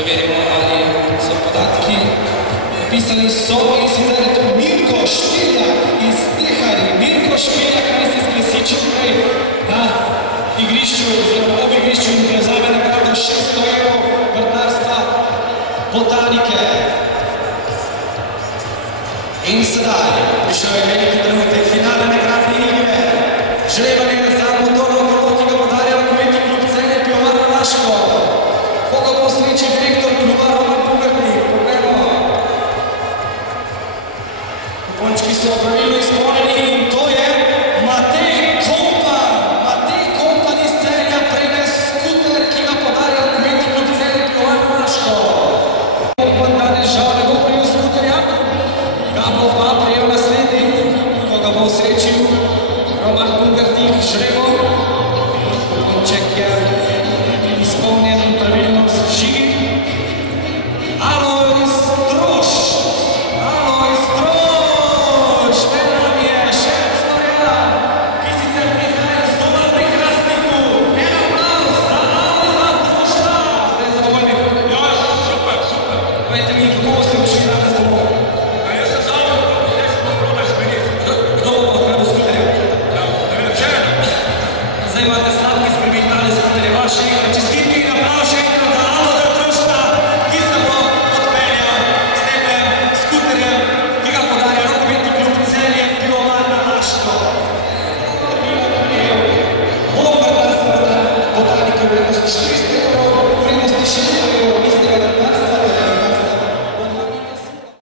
Preverimo, ali so podatki napisani so in sicer je to Mirko Špiljak iz Teharij. Mirko Špiljak, kaj se zglasi čim prej na igrišču, oziroma ob igrišču in prevzame nagrado 600 evrov vrtnarstva Botanike. In sedaj prišel je veliki